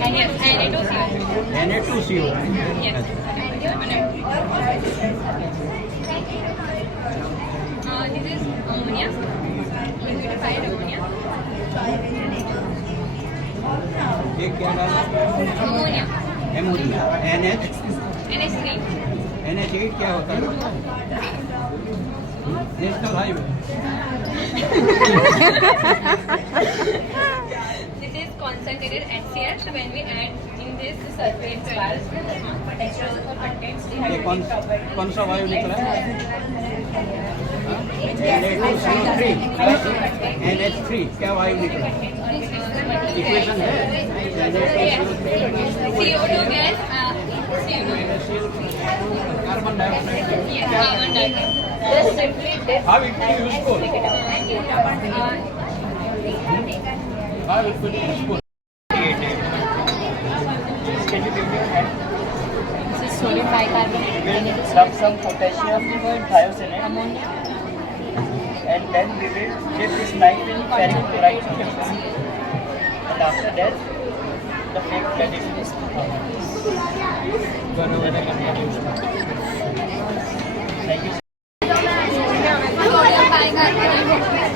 Yes, Na2CO. Na2CO. Yes. This is ammonia, liquidified ammonia. ये क्या डाला? Ammonia. एमोनिया. NH3. NH8 क्या होता है? National highway. This is concentrated HCl. So when we add in this sulfate salts, ये कौन सा वायु निकला? Na2CO3 प्लस NH3 क्या वायु निकला? इक्वेशन है. CO2 gas. CO2. Carbon dioxide. Yes, carbon dioxide. Just simply dip. How it will be useful? How it will be useful? Can you give me a hand? This is sodium bicarbonate. We'll rub some potassium thiocyanate Ammonia. and then we will dip this knife in ferric chloride solution. And after that, the fake blood is Thank you. Sodium bicarbonate.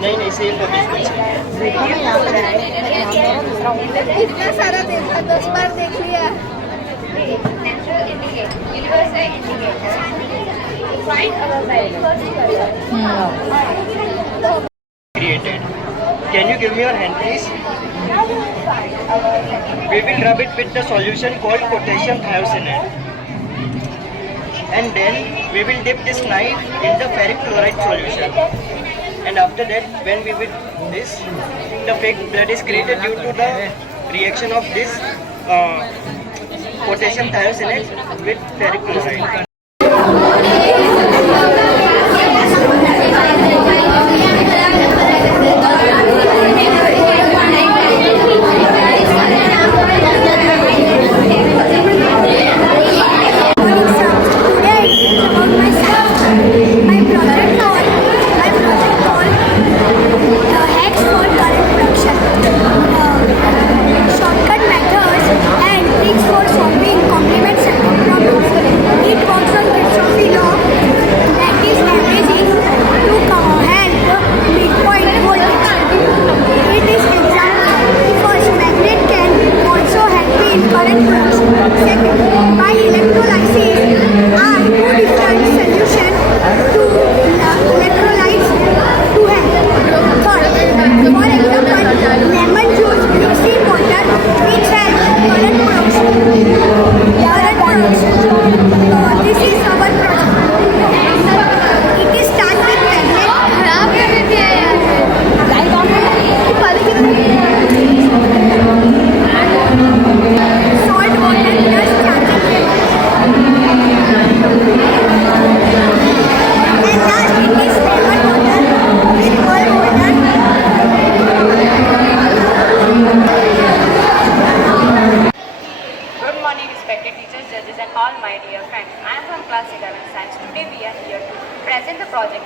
नहीं same देखो ना यहाँ पर दूसरा इतना सारा देखा 10 बार देख लिया. created. Can you give me your hand, please? We will rub it with the solution called potassium thiocyanate. And then we will dip this knife in the ferric chloride solution. And after that, when we will this, the fake blood is created due to the reaction of this potassium thiocyanate with ferric chloride. Shortcut methods and tricks for solving complex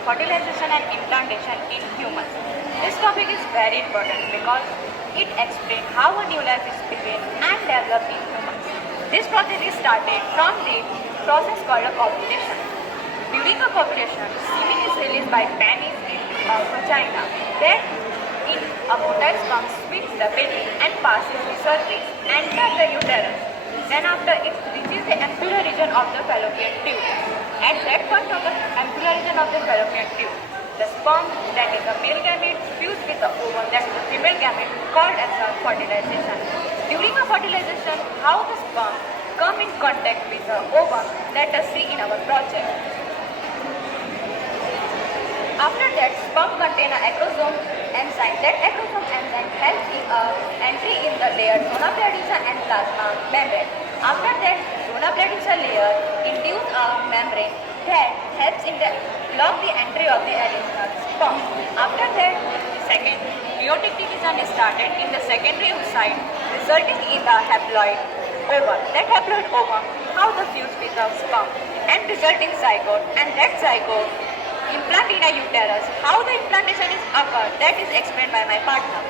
fertilization and implantation in humans. This topic is very important because it explains how a new life is begun and developed in humans. This project is started from the process called a copulation. During a copulation, semen is released by penis in vagina. Then, in a fertile sperm sweeps the baby and passes the cervix, enter the uterus. Then after it reaches the ampulla region of the fallopian tube. At that point of the ampulla region of the fallopian tube, the sperm, that is the male gamete, fused with the ovum, that is the female gamete, called as a fertilization. During a fertilization, how the sperm come in contact with the ovum, let us see in our project. After that, sperm contain an acrosome enzyme. That acrosome enzyme helps in entry in the layer zona bladisa and plasma membrane. After that, zona bladisa layer induce a membrane that helps in the block the entry of the additional sperm. After that, the second meiotic division is started in the secondary oocyte, resulting in the haploid. ovum. That haploid ovum, how the fuse becomes sperm and result in zygote, and that zygote implant in a uterus. How the implantation is occurred, that is explained by my partner.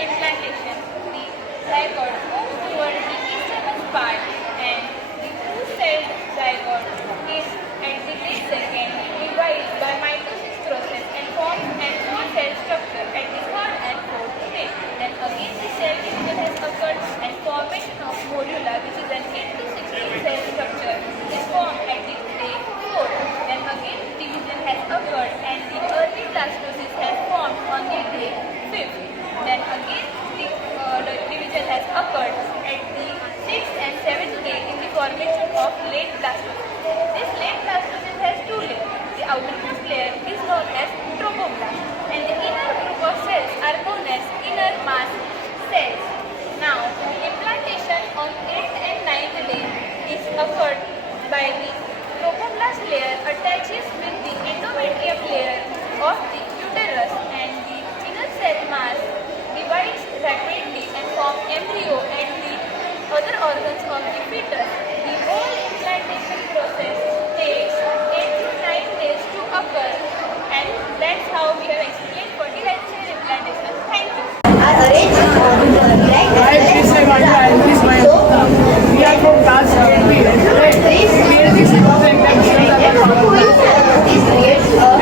Implantation. The zygote moves toward the easternmost part and the two-celled zygote is at the late second divided by mitosis process and forms an four-cell structure at the third and fourth stage. Then again the cell division has occurred and formation of morula, which is an 8 to 16 cell structure, is formed at the day 4. Then again division has occurred and the early blastocyst has formed on the day 5th. Then again the division has occurred at the 6th and 7th day in the formation of late blastocyst. This late blastocyst has two layers. The outermost layer is known as tropoblast and the inner group of cells are known as inner mass cells. Now, implantation on 8th and 9th day is occurred by the tropoblast layer attaches with the endometrium layer of the uterus and the inner cell mass divides rapidly and forms embryo and the other organs of the fetus. The whole implantation process takes 8 to 9 days to occur, and that's how we have explained fertilization and implantation. Thank you. Hi, this is Vanya and this is my we are from class 8B. Today this is the exhibition that I found.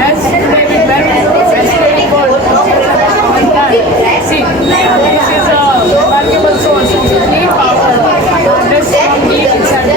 As today we were fascinating for see, this is a remarkable source of clean power. This from the inside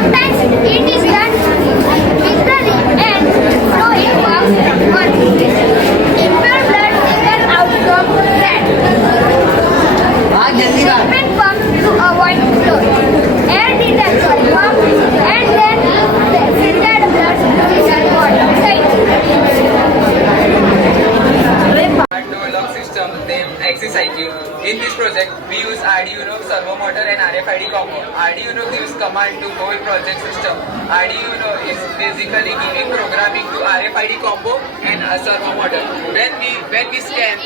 Sometimes it is done visually and flowing works on impure blood is an outcome that treatment pumps to avoid flow. Air detection pump and then the filtered blood is required. Thank you. Log system named ExperimentsAmazing. In this project, we use Arduino, servo motor and RFID combo. Arduino gives command to whole project system. Arduino is basically giving programming to RFID combo and a servo motor. When we scan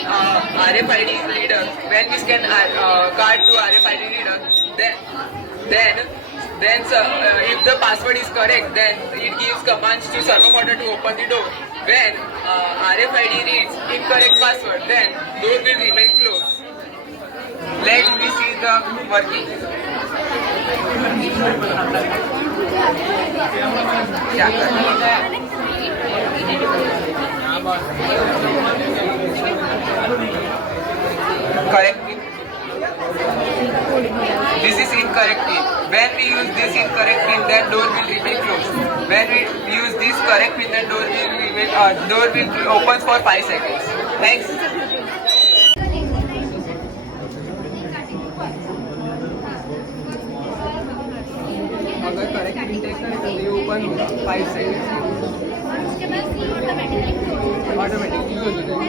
RFID reader, when we scan card to RFID reader, then if the password is correct, then it gives commands to servo motor to open the door. When RFID reads incorrect password, then door will remain closed. Let me see the working. Correct pin. This is incorrect pin. When we use this incorrect pin, then door will remain closed. When we use this correct pin, then door will open for 5 seconds. Thanks. अगर correct pin take करें तो ये open होगा 5 second automatically close हो जाएगा.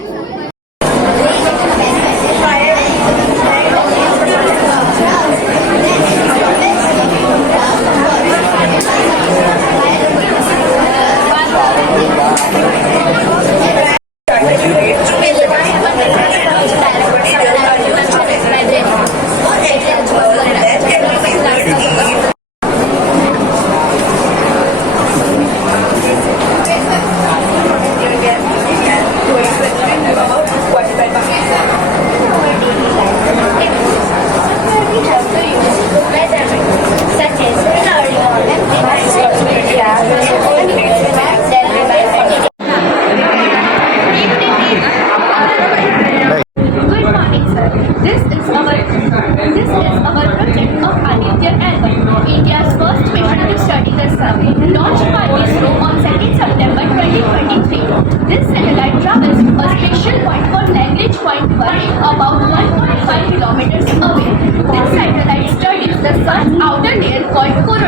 Launched by ISRO on 2nd September 2023. This satellite travels to a spatial point called Lagrange Point 1 about 1.5 kilometers away. This satellite studies the sun's outer layer called corona.